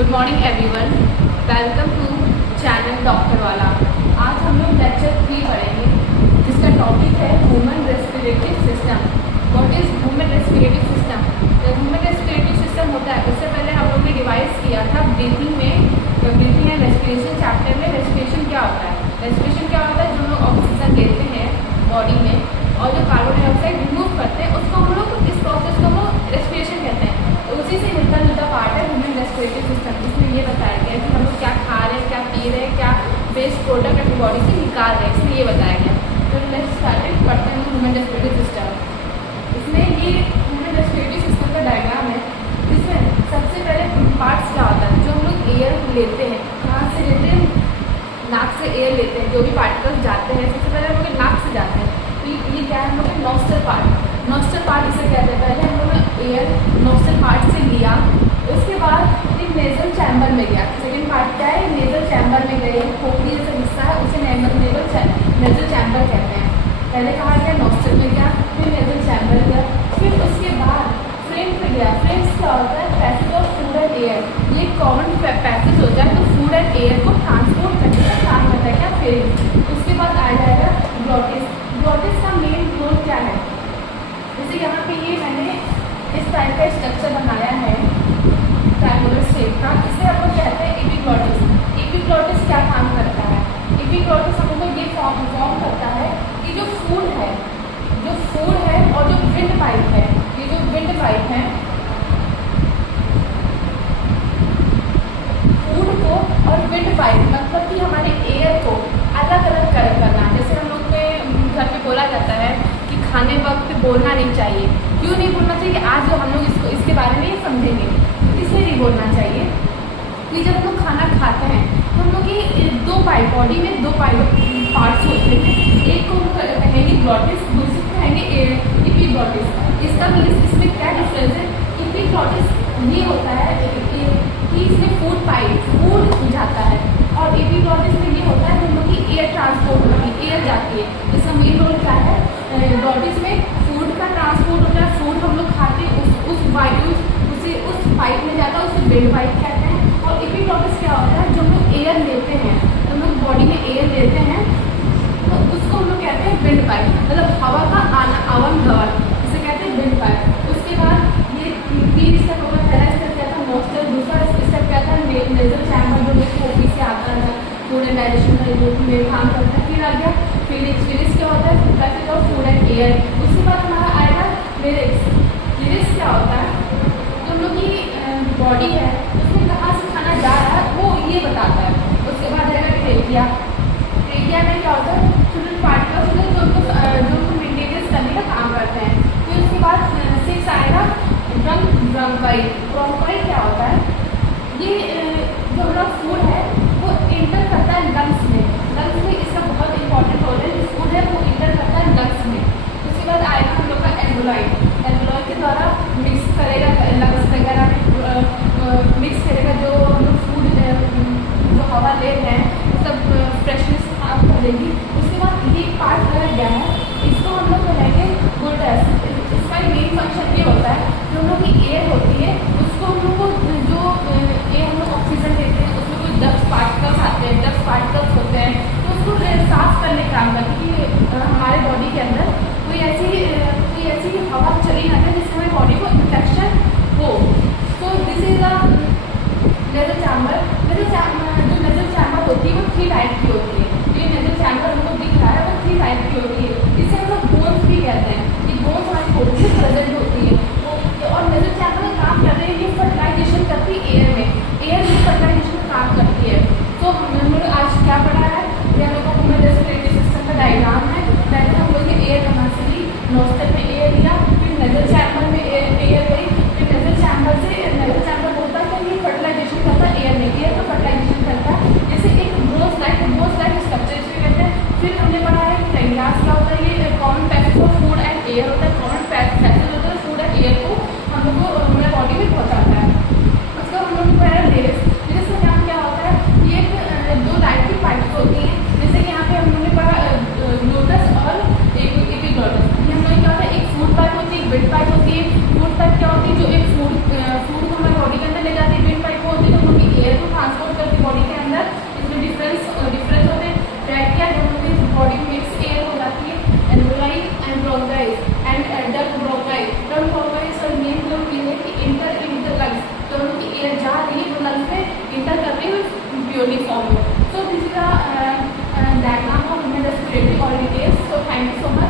Good morning everyone, welcome to channel doctor वाला। आज हम लोग लेक्चर 3 पढ़ेंगे जिसका टॉपिक है human respiratory system. What is human respiratory system? Human respiratory system होता है, इससे पहले हम लोग ने डिवाइस किया था ब्रीथिंग एंड रेस्पिरेशन चैप्टर में। रेस्पिरेशन क्या होता है? रेस्पिरेशन क्या होता है? जो लोग ऑक्सीजन लेते हैं बॉडी में और जो कार्बन डाइऑक्साइड रिमूव करते हैं उसको हम लोग इस प्रोसेस को हम रेस्पिरेशन कहते हैं। तो उसी से मिलता जुलता पार्ट है ह्यूमन रेस्पिरेटरी सिस्टम। इसमें ये बताया गया है कि हम लोग क्या खा रहे हैं, क्या पी रहे हैं, क्या वेस्ट प्रोडक्ट अपनी बॉडी से निकाल रहे हैं, इसमें ये बताया गया। तो लेट्स स्टार्ट करते हैं ह्यूमन रेस्पिरेटरी सिस्टम। इसमें ये ह्यूमन रेस्पिरेटरी सिस्टम का डायग्राम है। इसमें सबसे पहले पार्ट्स क्या होता है? जो हम लोग एयर लेते हैं, कहाँ से लेते हैं? नाक से एयर लेते हैं। जो भी पार्टिकल्स जाते हैं सबसे पहले हम लोग नाक से जाते हैं। तो ये क्या है? हम लोग नॉस्टल पार्ट। नॉस्टल पार्ट इसे कहते हैं। पहले हम लोग ने एयर नॉस्टल पार्ट से लिया, उसके बाद एक नेजल चैम्बर में गया। सेकेंड पार्ट क्या है? नेजल चैम्बर में गए। खोपड़ी जैसा हिस्सा है उसे नेजल चैम्बर कहते हैं। पहले कहा गया नॉस्टल में गया, फिर नेजल चैम्बर गया, फिर उसके बाद फ्रेंच में गया। फ्रेंच क्या होता है? Passage of food and air. ये कॉमन पैसेज होता है। तो फूड एंड एयर को ट्रांसपोर्ट करने का काम करता है क्या? फ्रेंच। उसके बाद आ जाएगा ग्लॉटिस। ग्लॉटिस का मेन रोल क्या है? जैसे यहाँ पे ये मैंने इस टाइप का स्ट्रक्चर बनाया है ट्रायंगुलर शेप का, इसे हम लोग कहते हैं एपिग्लॉटिस। एपिग्लॉटिस क्या काम करता है? एपिग्लॉटिस हम लोग ये फॉर्म करता है कि जो फूड है और जो विंड पाइप है, ये जो विंड पाइप है, फूड को और विंड पाइप मतलब कि हमारे एयर को अलग अलग करना। जैसे हम लोग के घर पे बोला जाता है कि खाने वक्त बोलना नहीं चाहिए। क्यों नहीं बोलना चाहिए? आज हम लोग इसके बारे में समझेंगे। इसलिए नहीं बोलना चाहिए कि जब हम लोग खाना खाते हैं तो हम लोग की दो पाइप, बॉडी में दो पाइप पार्ट्स होते हैं। एक को हम कहेंगे ग्लॉटिस, दूसरे को कहेंगे एपिग्लॉटिस। इसमें क्या डिफरेंस है? एपिग्लॉटिस ये होता है कि इसमें फूड जाता है, और एपिग्लॉटिस में ये होता है कि हम लोग की एयर ट्रांसपोर्ट होती है, एयर जाती है। इसका मेन रोल क्या है? ग्लॉटिस में फूड का ट्रांसपोर्ट होता है। फूड हम लोग खाते हैं, उस पाइप में जाता है, उसे विंड पाइप कहते हैं। और एपिग्लॉटिस क्या होता है? जो हम लोग एयर लेते हैं, हम लोग बॉडी में एयर लेते हैं तो उसको हम लोग कहते हैं विंड पाइप, मतलब हवा का आवागमन, इसे कहते हैं विंड पाइप। उसके बाद ये 3 स्टेप होगा। पहला स्टेप क्या था? नॉस्टल। दूसरा स्टेप क्या था? नेजल चैम्बर, जो खोपड़ी से आता है, फूड एंड डाइजेशन का रूप में काम करता है। फिर आ गया फिलिस क्या होता है? Passage of food and air. उसके बाद हमारा आएगा लिरिक्स क्या होता है? जो हम लोग की बॉडी है उसमें कहाँ से खाना जा रहा है वो ये बताता है। उसके बाद आएगा ट्रेकिया। ट्रेकिया में क्या होता है? छोटे पार्टिकल्स जो उनको मेंटेनेंस करने का काम करते हैं। फिर उसके बाद 6 आएगा ब्रोंकाई क्या होता है? ये जो हमारा फूड है वो इंटर करता है लंग्स में इसका बहुत इंपॉर्टेंट रोल है। जो फूड है वो इंटर करता है लंग्स में। उसके बाद आएगा हम लोग का एल्वोलॉइड के द्वारा मिक्स करेगा लंग्स वगैरह में मिक्स करेगा। जो हम लोग फूड जो हवा ले रहे हैं सब फ्रेशनेस आप करेगी। उसके बाद ये पार्ट रह गया है, इसको हम लोग कहेंगे गुल्टस। इसका मेन फंक्शन ये होता है जो हम लोग की एयर होती है उसको हम लोग को जो एयर हम लोग ऑक्सीजन देते हैं उसमें कुछ डस्ट पार्टिकल्स आते हैं, डस्ट पार्टिकल्स होते हैं, तो उसको साफ करने का काम करते हैं कि हमारे बॉडी के अंदर कोई ऐसी हवा चली ना जाए जिससे हमारी बॉडी को इन्फेक्शन हो। तो this is uniformly. So this is a diagram of human respiratory all details. So thank you so much.